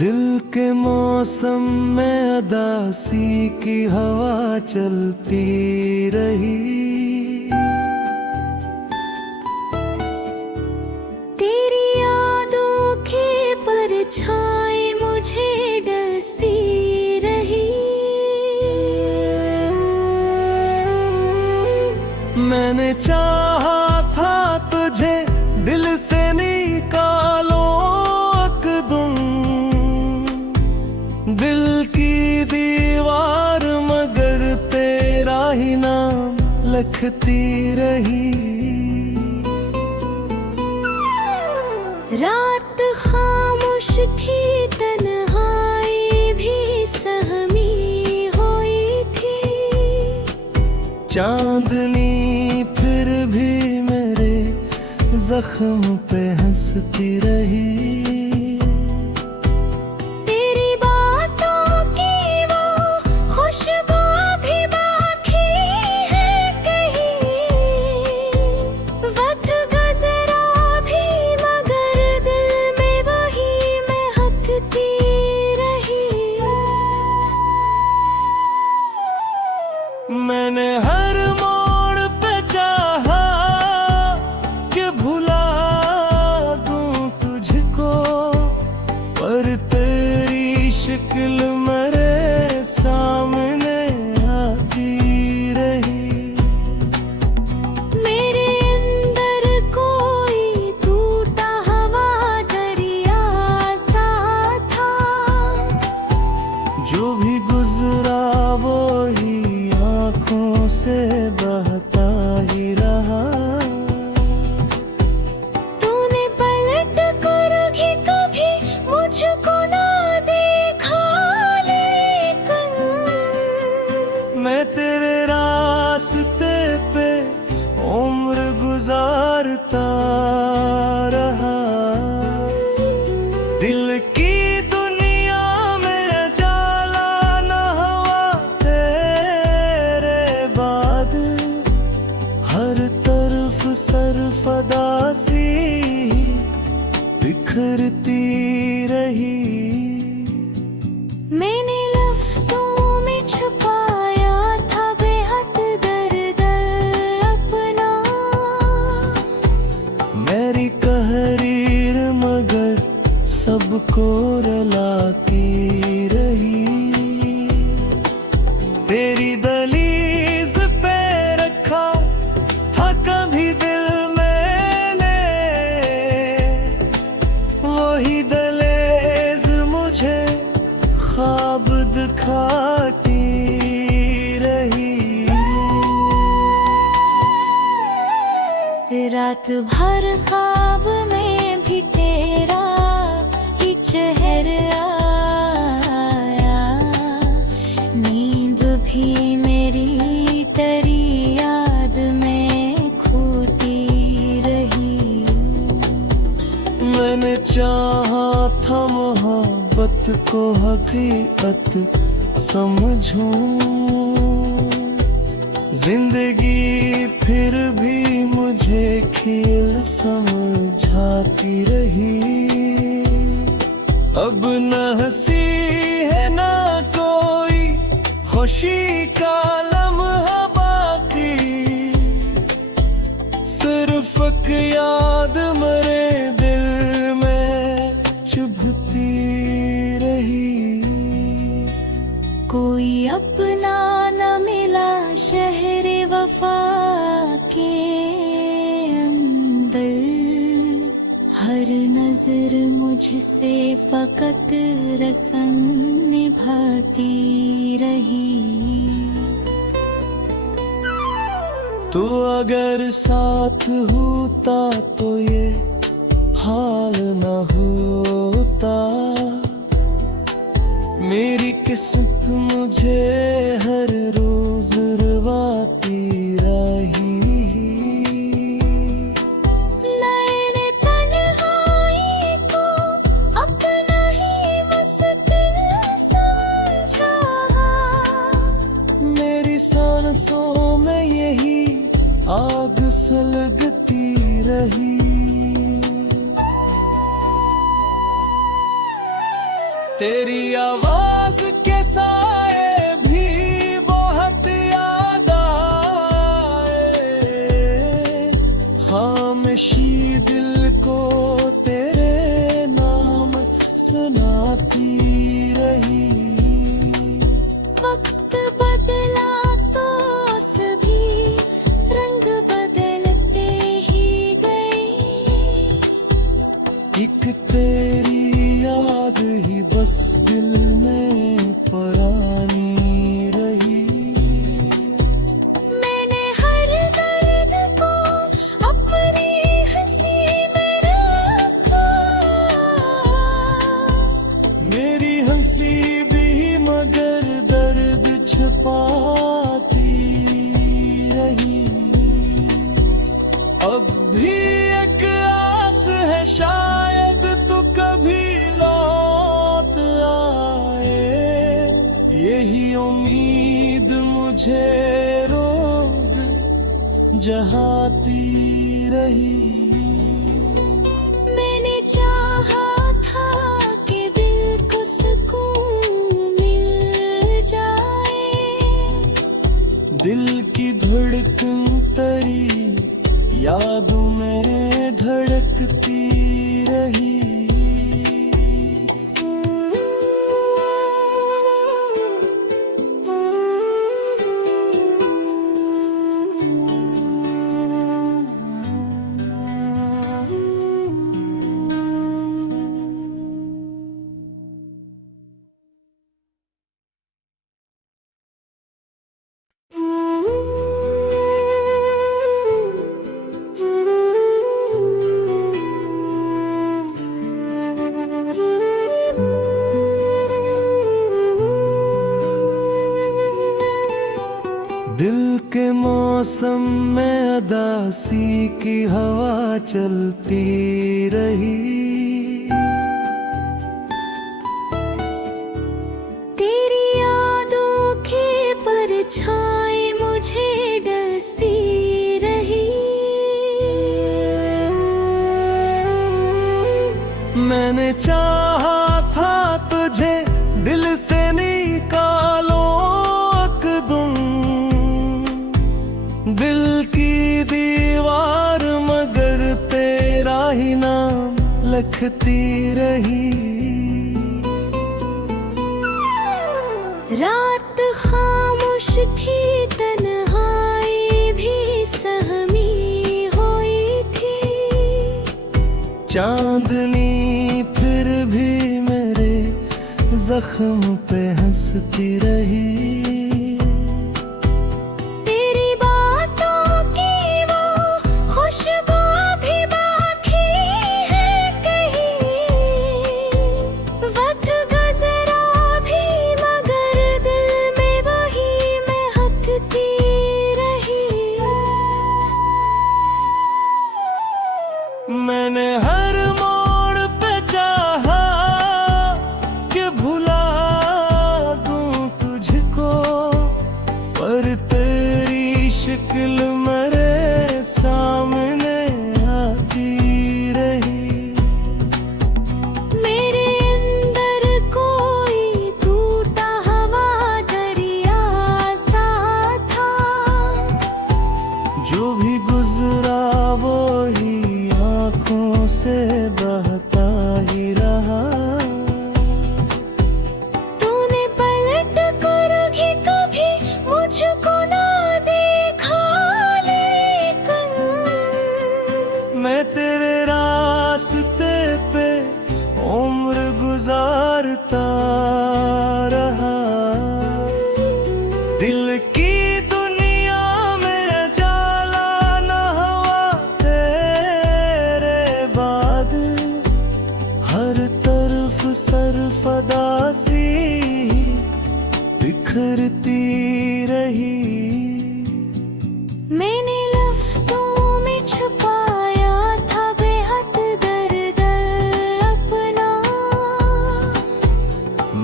दिल के मौसम में उदासी की हवा चलती रही। तेरी यादों की परछाई मुझे डसती रही। मैंने चाहा था तुझे दिल से निकालो अकदम, दिल की दीवार मगर तेरा ही नाम लिखती रही। रात खामोश थी, तन्हाई भी सहमी हुई थी। चांदनी फिर भी मेरे जख्म पे हंसती रही। तेरी बातों की वो खुशबू भी बाकी है कहीं। वक्त गुजरा भी मगर दिल में वही महकती रही। मैंने हर मोड़ पे चाहा कि भुला दूं तुझको, पर तेरी शक्ल मेरे सामने आती रही। मेरे अंदर कोई टूटा हवा दरिया सा था। जो भी गुजरा वो ही आँखों से बहता ही रहा। तूने पलट कर भी कभी मुझको ना देखा, लेकिन मैं तेरे रास्ते पे उम्र गुजारता रहा। दिल की दुनिया में जाला न हवा तेरे बाद, हर तरफ सरफदा सी बिखरती रही। मैंने लफ्जों में छुपाया था बेहद दर्द अपना। मेरी तहरीर मगर सबको रुलाती रही। तेरी दहलीज पे रखा था कभी दिल मैंने, वही दहलीज मुझे ख्वाब दिखाती रही। रात भर ख्वाब में भी तेरा ही चेहरा आया। नींद भी मेरी तेरी याद में खोती रही। मैंने चाहा था मोहब्बत को हकीकत समझूं, जिंदगी फिर भी मुझे खेल समझाती रही। अब न हंसी है ना कोई खुशी का लम्हा बाकी, सिर्फ एक याद मेरे दिल में चुभती रही। कोई अपना न मिला शहर वफा के अंदर। हर नजर मुझसे फकत रस्म निभाती रही। तू अगर साथ होता तो ये हाल न होता। मेरी किस्मत मुझे हर रोज रुवाती रही। मैंने तन्हाई को अपना ही मुश्किल समझा। मेरी सांसों में यही आग सुलगती रही। तेरी आवाज के साए भी बहुत याद आए, खामोशी दिल को तेरे नाम सुनाती रही। वक्त बदला तो सभी रंग बदलते ही गए, एक तेरी याद ही बस दिल में पुरानी रही। मैंने हर दर्द को अपनी हंसी में रखा, मेरी हंसी भी मगर दर्द छुपाती रही। अब भी एक आस है शायद तू कभी लौट आए, यही उम्मीद मुझे रोज जगाती रही। मैंने चाहा था कि दिल को सुकून मिल जाए, दिल की धड़कन तरी यादों में धड़कती रही। दिल के मौसम में उदासी की हवा चलती रही, तेरी यादों के परछाई मुझे डसती रही। मैंने चाहा था तुझे दिल से निकालो अकदम, दिल की दीवार मगर तेरा ही नाम लिखती रही। रात खामोश थी, तन्हाई भी सहमी हुई थी, चांदनी फिर भी मेरे जख्म पे हंसती रही। तेरी बातों की वो खुशबू भी बाकी है कहीं, वक्त गुजरा भी मगर दिल में वही महकती रही। मैंने हर मोड़ पे चाहा कि भुला दूं तुझको, पर तेरी शक्ल मेरे सामने आती रही। मेरे अंदर कोई टूटा हवा दरिया सा था, जो भी गुजरा वो ही आंखों से बहता ही रहा। तूने पलट कर भी कभी मुझको ना देखा, लेकिन मैं तेरे रास्ते पे उम्र गुजारता रहा। दिल की दुनिया में जाला न हवा तेरे बाद, हर तरफ सरफदासी बिखरती रही। मैंने लफ्जों में छुपाया था बेहद दर्द अपना,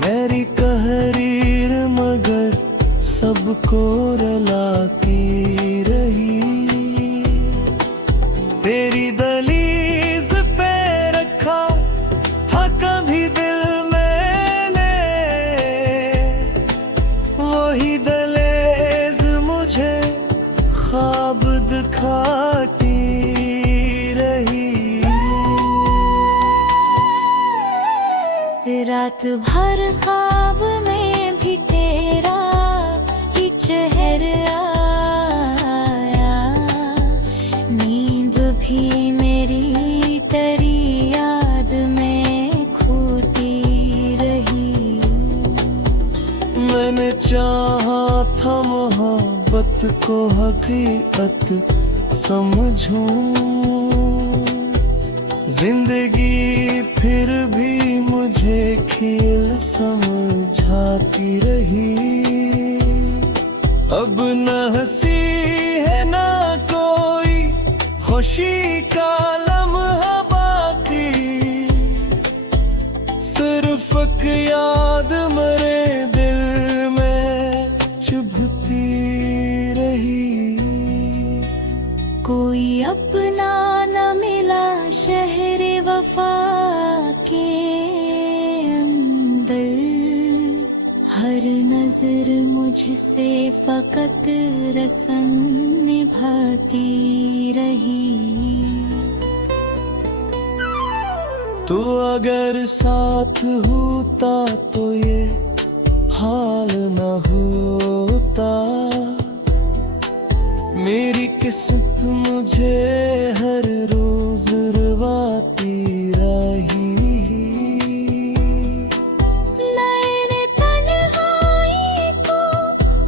मेरी तहरीर मगर सबको रुलाती रही। तेरी दलीज पे रखा था कभी दिल में रात भर ख्वाब में भी तेरा ही चेहरा आया, नींद भी मेरी तेरी याद में खोती रही। मैंने चाहा था मोहब्बत को हकीकत समझूं, जिंदगी फिर भी मुझे खेल समझाती रही। अब न हंसी है ना कोई खुशी का लम्हा बाकी, सिर्फ एक याद मरे दिल में चुभती रही। कोई अपना न मिला शहरे वफा के अंदर, हर नजर मुझसे फकत रस्म निभाती रही। तो अगर साथ होता तो ये हाल न होता, मेरी किस्मत मुझे हर रोज रुवाती रही। मैंने तन्हाई को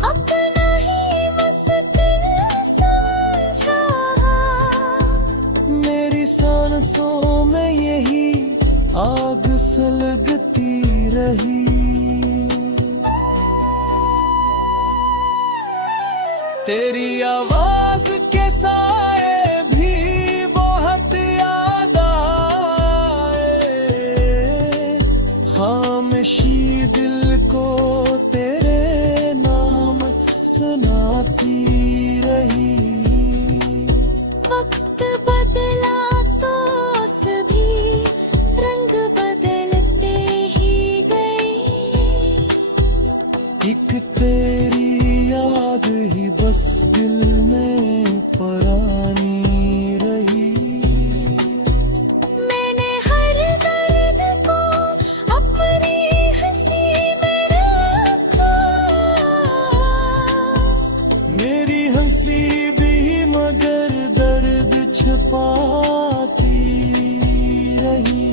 अपना ही मुश्किल समझा, मेरी सांसों में यही आग सुलगती रही। तेरी आवाज के साए भी बहुत याद आए, खामोशी दिल को तेरे नाम सुनाती रही। वक्त बदला तो सभी रंग बदलते ही गए, एक तेरी याद ही बस दिल में पुरानी रही। मैंने हर दर्द को अपनी हंसी में रखा, मेरी हंसी भी मगर दर्द छुपाती रही।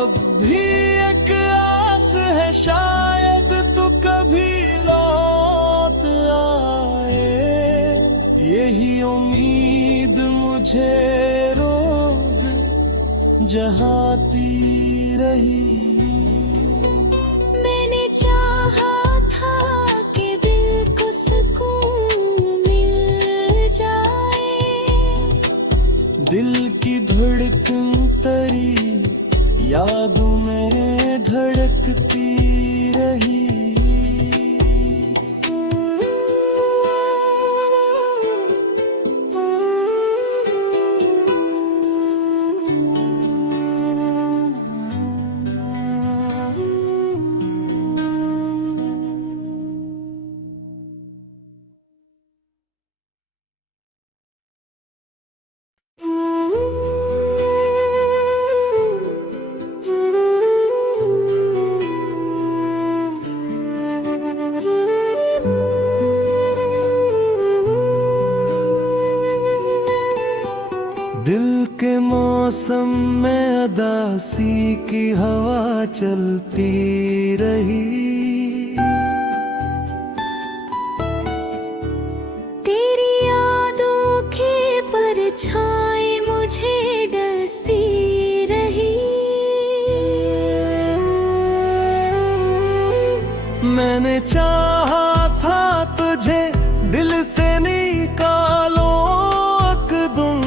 अब भी एक आस है शायद तू कभी लौट आए, यही उम्मीद मुझे रोज जगाती रही। मैंने चाहा था कि दिल को सुकून मिल जाए, दिल की धड़कन तेरी यादों में धड़कती रही। दिल के मौसम में अदासी की हवा चलती रही। तेरी यादों के परछाई मुझे डसती रही। मैंने चाहा था तुझे दिल से निकालो एकदम,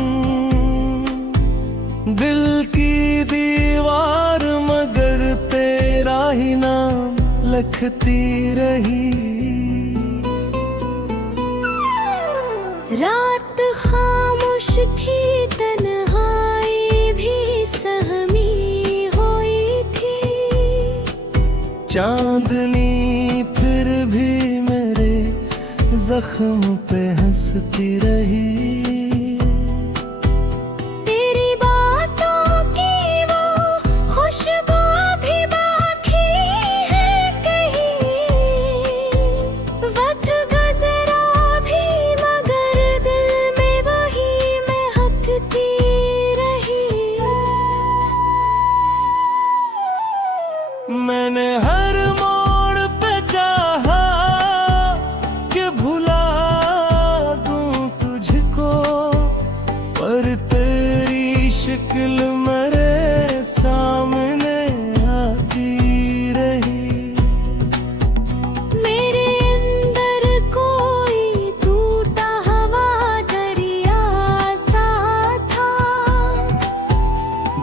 दिल की दीवार मगर तेरा ही नाम लिखती रही। रात खामोश थी, तन्हाई भी सहमी हुई थी, चांदनी फिर भी मेरे जख्म पे हंसती रही। तेरी बातों की वो खुशबू मैंने हर मोड़ पे चाहा कि भुला दूं तुझको, पर तेरी शक्ल मेरे सामने आती रही। मेरे अंदर कोई टूटा हवा दरिया सा था,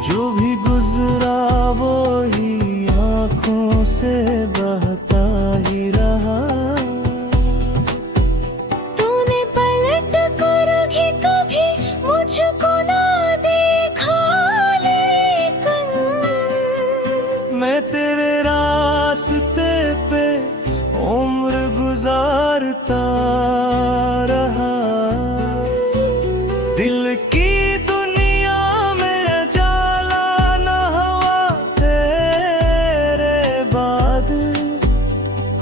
जो भी गुजरा वो ही आँखों से बहता ही रहा। तूने पलट कर भी कभी मुझको ना देखा, लेकिन मैं तेरे रास्ते पे उम्र गुजारता रहा। दिल की दुनिया में जाला न हवा तेरे बाद,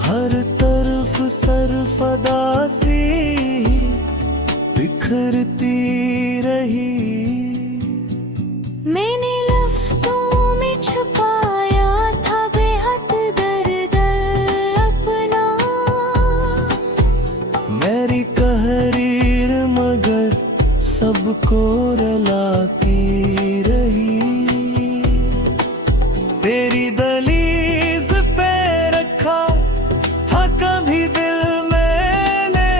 हर तरफ सरफदा सी बिखरती रही। मैंने लफ्जों में छुपाया था बेहद दर्द अपना, मेरी तहरीर मगर सबको रुलाती रही। तेरी दहलीज पे रखा था कभी दिल मैंने,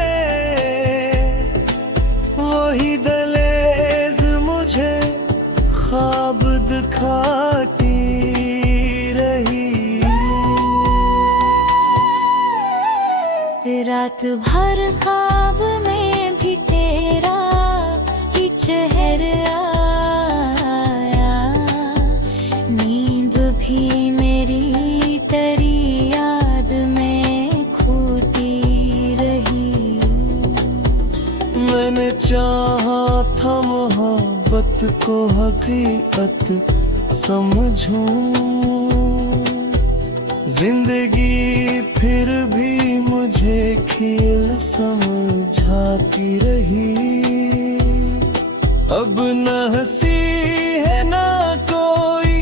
वही दहलीज मुझे ख्वाब दिखाती रही। रात भर ख्वाब में भी तेरा ही चेहरा आया, नींद भी मेरी तेरी याद में खोती रही। मैंने चाहा था मोहब्बत को हकीकत समझूं, जिंदगी फिर भी मुझे खेल समझाती रही। अब न हंसी है ना कोई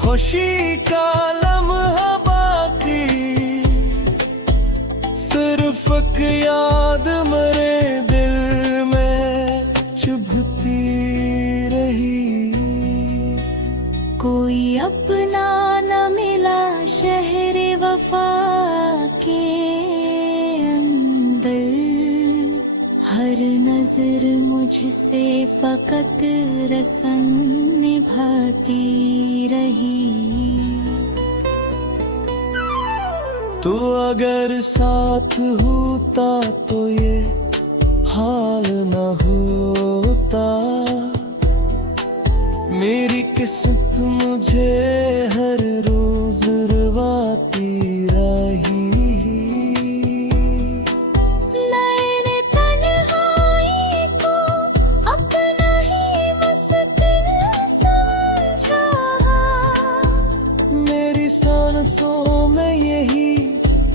खुशी का लम्हा बाकी, सिर्फ एक याद मेरे दिल में चुभती रही। कोई अपना न मिला शहरे वफा के अंदर, हर नजर मुझसे फकत रस्म निभाती रही। तो अगर साथ होता तो ये हाल न होता, मेरी किस्मत मुझे हर रोज रुवाती रही। मैंने तन्हाई को अपना ही मुश्किल समझा, मेरी सांसों में यही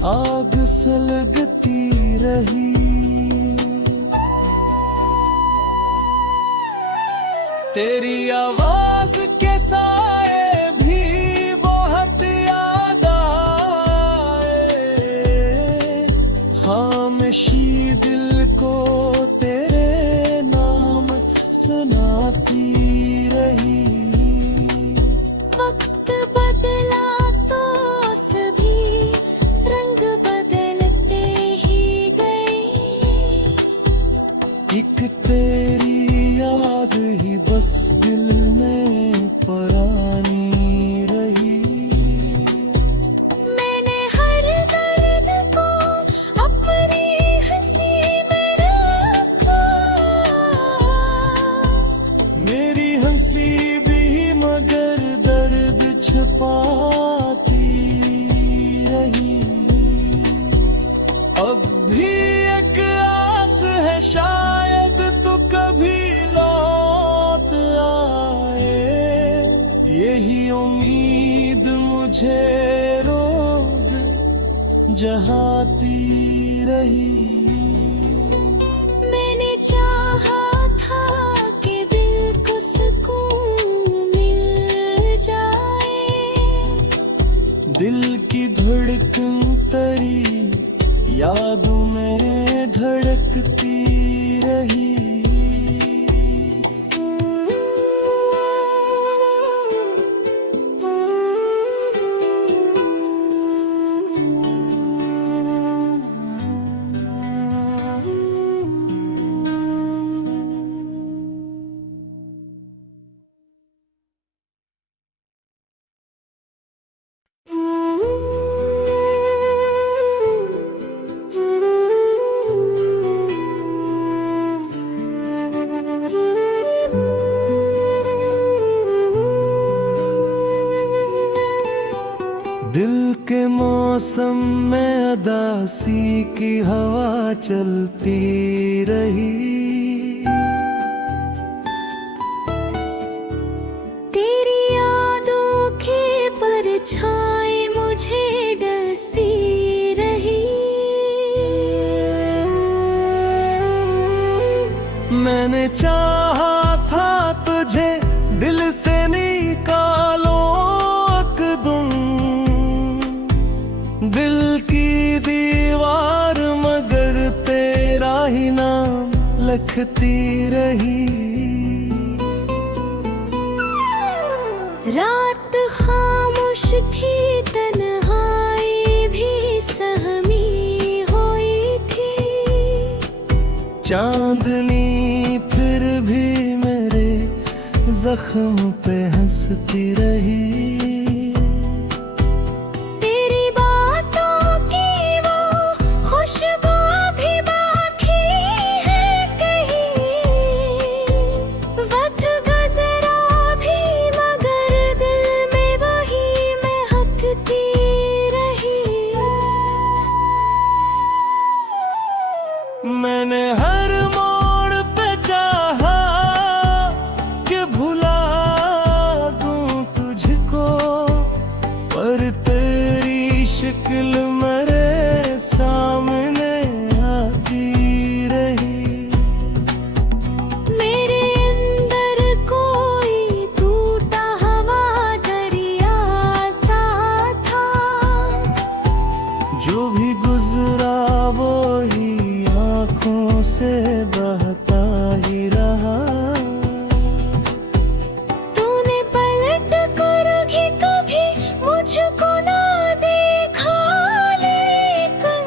आग सुलगती रही। तेरी आवाज के साए भी बहुत याद आए, खामोशी दिल को तेरे नाम सुनाती रही। वक्त बदला तो सभी रंग बदलते ही गए, एक तेरी याद ही बस दिल में पुरानी रही। मैंने हर दर्द को अपनी हंसी में रखा, मेरी हंसी भी मगर दर्द छुपाती रही। अब भी एक आस है शायद तू कभी लौट आए, यही उम्मीद मुझे रोज जहाती रही। मैंने चाहा था कि दिल को सुकून मिल जाए, दिल की धड़कन तरी यादों में धड़कती रही। दिल के मौसम में उदासी की हवा चलती रही। तेरी यादों के परछाई मुझे डसती रही। मैंने चाहा था तुझे दिल से निकालो अकदम, दिल की दीवार मगर तेरा ही नाम लिखती रही। रात खामोश थी, तन्हाई भी सहमी हुई थी। चांदनी फिर भी मेरे जख्म पे हंसती रही। मैंने हर मोड़ पे चाहा कि भुला दूं तुझको, पर तेरी शक्ल मेरे सामने आती रही। मेरे अंदर कोई टूटा हवा दरिया सा था। जो भी गुजरा वो ही आँखों से बहता ही रहा। तूने पलट कर भी कभी मुझको ना देखा, लेकिन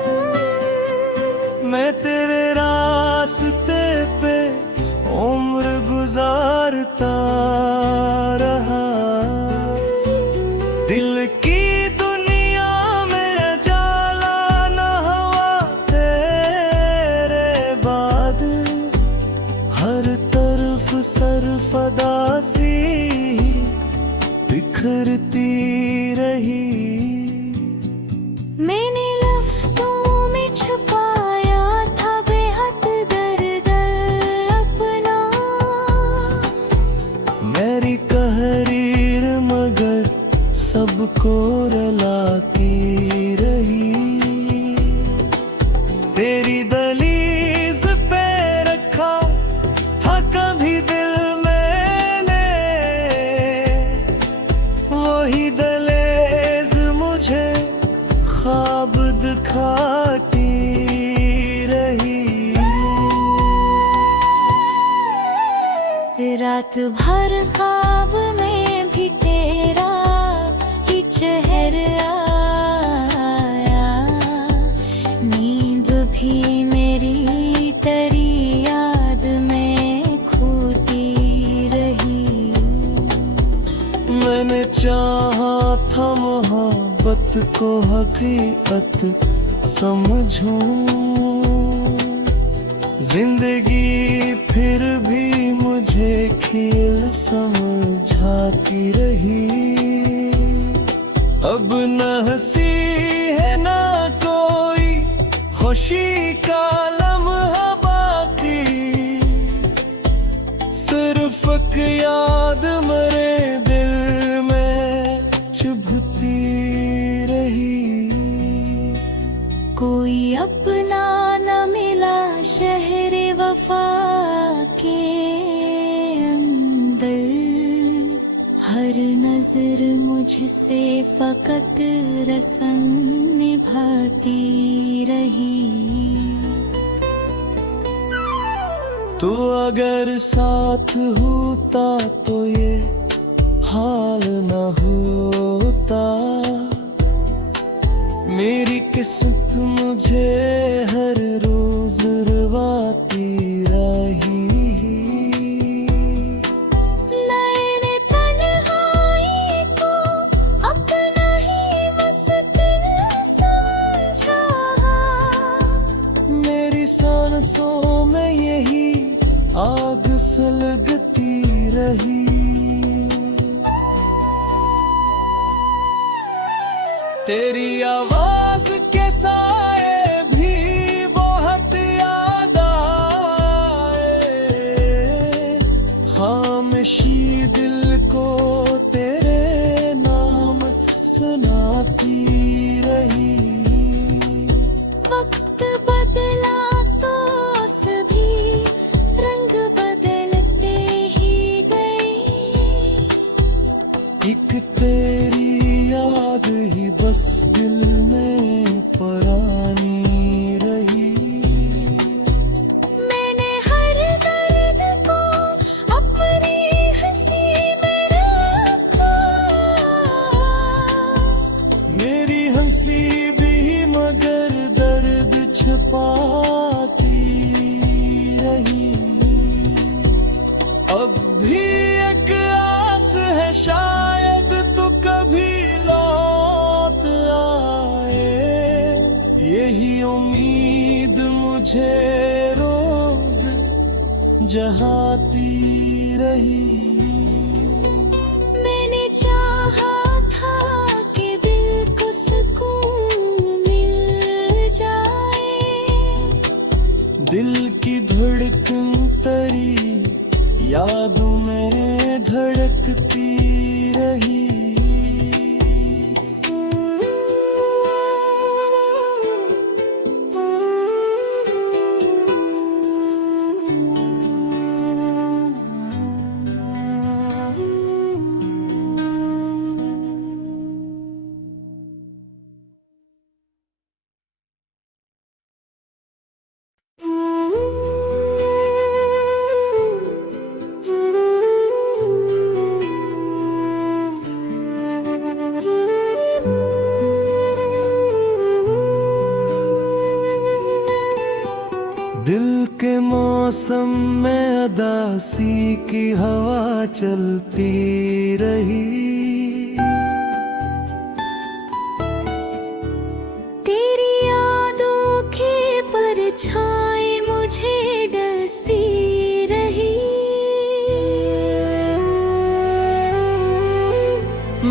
मैं तेरे रास्ते पे उम्र गुजारता रहा। दिल की सरफदासी बिखरती रही। मैंने लफ्जों में छुपाया था बेहद दर्द अपना। मेरी तहरीर मगर सबको रुलाती रही। तेरी दलीज़ पे रखा था कभी दिल मैंने, वही दलेज मुझे ख्वाब दिखाती रही। रात भर ख्वाब में भी तेरा ही चेहरा आया। नींद भी मेरी तेरी याद में खोती रही। मैंने चाहा था मोहब्बत को हकीकत समझूं, जिंदगी फिर भी मुझे खेल समझाती रही। अब न हंसी है ना कोई खुशी का लम्हा बाकी, सिर्फ एक याद मेरे दिल में चुभती रही। कोई अपना न मिला शहर वफा के अंदर, हर नजर नजर मुझसे फकत रस्म निभाती रही। तू अगर साथ होता तो ये हाल न होता। मेरी किस्मत मुझे हर रोज रुवाती रही। मैंने तन्हाई को अपना ही मुश्किल समझा। मेरी सांसों में यही आग सुलगती रही। तेरी आवाज के साए भी बहुत याद आए। खामोशी दिल को तेरे नाम सुनाती रही। वक्त बदला तो सभी रंग बदलते ही गए। एक तेरी याद ही बस दिल में पुरानी रही। मैंने हर दर्द को अपनी हंसी में रखा। मेरी हंसी भी मगर दर्द छुपाती रही। अब भी एक आस है शायद तू कभी लौट आए। यही उम्मीद मुझे रोज जगाती रही। मैंने चाहा था कि दिल को सुकून मिल जाए। दिल की धड़कन तरी यादों में धड़कती रही। दिल के मौसम में अदासी की हवा चलती रही। तेरी यादों के परछाई मुझे डसती रही।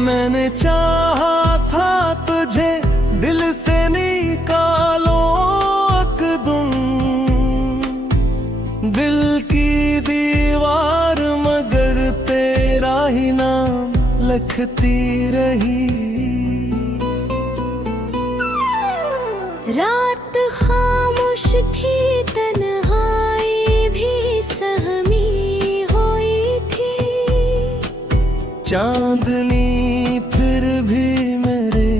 मैंने चाहा था तुझे दिल से निकालो अकदम। दिल की दीवार मगर तेरा ही नाम लिखती रही। रात खामोश थी, तन्हाई भी सहमी हुई थी। चांदनी फिर भी मेरे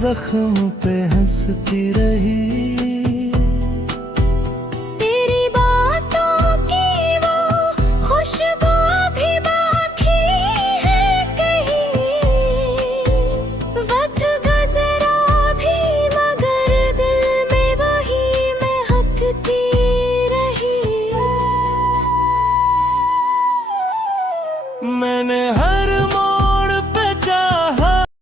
जख्म पे हंसती रही।